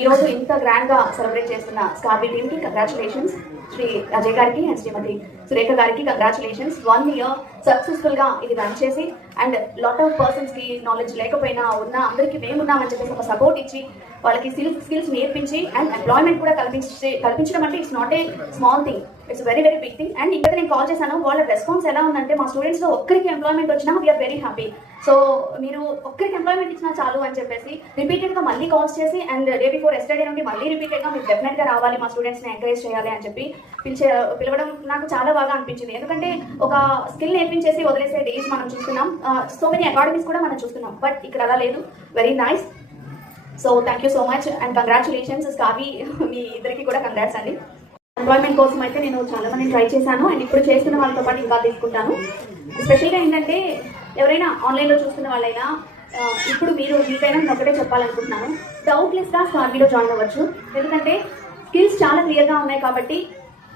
ఈ రోజు ఇంత గ్రాండ్ గా సెలబ్రేట్ చేస్తున్న స్కార్బీ టీమ్ కి కంగ్రాచులేషన్స్. శ్రీ అజయ్ గారికి అండ్ శ్రీమతి సురేఖ గారికి కంగ్రాచులేషన్స్. 1 year సక్సెస్ఫుల్ గా ఇది రన్ చేసి అండ్ లాట్ ఆఫ్ పర్సన్స్ కి నాలెడ్జ్ లేకపోయినా ఉన్న అందరికీ మేమున్నామని చెప్పేసి ఒక సపోర్ట్ ఇచ్చి వాళ్ళకి స్కిల్స్ నేర్పించి అండ్ ఎంప్లాయ్మెంట్ కూడా కల్పించడం అంటే it's not a small thing, it's very very big thing. And ఇక్కడ నేను కాల్ చేశాను, వాళ్ళ రెస్పాన్స్ ఎలా ఉందంటే మా స్టూడెంట్స్ లో ఒక్కరికి ఎంప్లాయ్మెంట్ వచ్చినా వీఆర్ వెరీ హ్యాపీ. సో మీరు ఒక్కరికి ఎంప్లాయ్మెంట్ ఇచ్చినా చాలు అని చెప్పేసి రిపీటెడ్ గా మళ్ళీ కాల్స్ చేసి అండ్ డే బిఫోర్ ఎస్టర్డే నుండి మళ్ళీ రిపీటెడ్ గా మీరు డెఫినెట్ గా రావాలి, మా స్టూడెంట్స్ ని ఎంకరేజ్ చేయాలి అని చెప్పి పిలవడం నాకు చాలా బాగా అనిపించింది. ఎందుకంటే ఒక స్కిల్ నేర్పించేసి వదిలేసే డేస్ మనం చూస్తున్నాం, సో మెనీ అకాడమీస్ కూడా మనం చూస్తున్నాం, బట్ ఇక్కడ అలా లేదు. Very nice. So thank you so much and congratulations స్కార్బీ, మీ ఇద్దరికి కూడా కంగ్రాట్స్ అండి. ఎంప్లాయ్మెంట్ కోసం అయితే నేను చాలా మంది ట్రై చేశాను అండ్ ఇప్పుడు చేస్తున్న వాళ్ళతో పాటు ఇంకా తీసుకుంటాను. స్పెషల్గా ఏంటంటే ఎవరైనా ఆన్లైన్లో చూస్తున్న వాళ్ళైనా ఇప్పుడు మీకైనా నేను ఒకటే చెప్పాలనుకుంటున్నాను, డౌట్లెస్గా స్కార్బీలో జాయిన్ అవ్వచ్చు. ఎందుకంటే స్కిల్స్ చాలా క్లియర్గా ఉన్నాయి కాబట్టి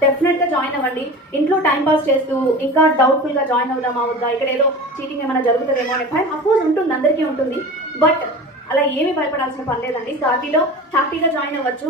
డెఫినెట్గా జాయిన్ అవ్వండి. ఇంట్లో టైం పాస్ చేస్తూ ఇంకా డౌట్ఫుల్గా జాయిన్ అవుదామా వద్దా, ఇక్కడ ఏదో చీటింగ్ ఏమైనా జరుగుతుందేమో అనే భయం అఫ్కోర్స్ ఉంటుంది, అందరికీ ఉంటుంది. బట్ అలా ఏమీ భయపడాల్సిన పని లేదండి. స్కార్బీలో హ్యాపీగా జాయిన్ అవ్వచ్చు.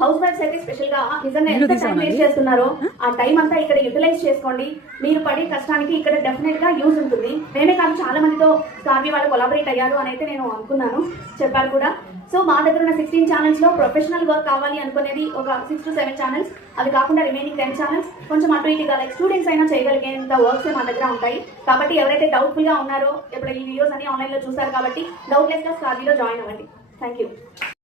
హౌస్ వైఫ్స్ అయితే స్పెషల్ గా నిజంగా ఎంత టైం వేస్ట్ చేస్తున్నారో ఆ టైం అంతా ఇక్కడ యూటిలైజ్ చేసుకోండి. మీరు పడే కష్టానికి ఇక్కడ డెఫినెట్ గా యూజ్ ఉంటుంది. మేమే కాదు చాలా మందితో స్కార్బీ వాళ్ళు కొలాబరేట్ అయ్యారు అని అయితే నేను అనుకున్నాను, చెప్పారు కూడా. సో మా దగ్గర ఉన్న 16 ఛానల్స్ లో ప్రొఫెషనల్ వర్క్ కావాలి అనుకునేది ఒక 6 to 7 ఛానల్స్, అది కాకుండా రిమైనింగ్ 10 ఛానల్స్ కొంచెం అటు ఇటుగా లైక్ స్టూడెంట్స్ అయినా చేయగలిగేంత వర్క్స్ మా దగ్గర ఉంటాయి. కాబట్టి ఎవరైతే డౌట్ఫుల్ గా ఉన్నారో ఇప్పుడు ఈ వీడియోస్ అన్ని ఆన్లైన్ లో చూసారు కాబట్టి డౌట్లెస్ గా స్కార్బీలో జాయిన్ అవ్వండి. Thank you.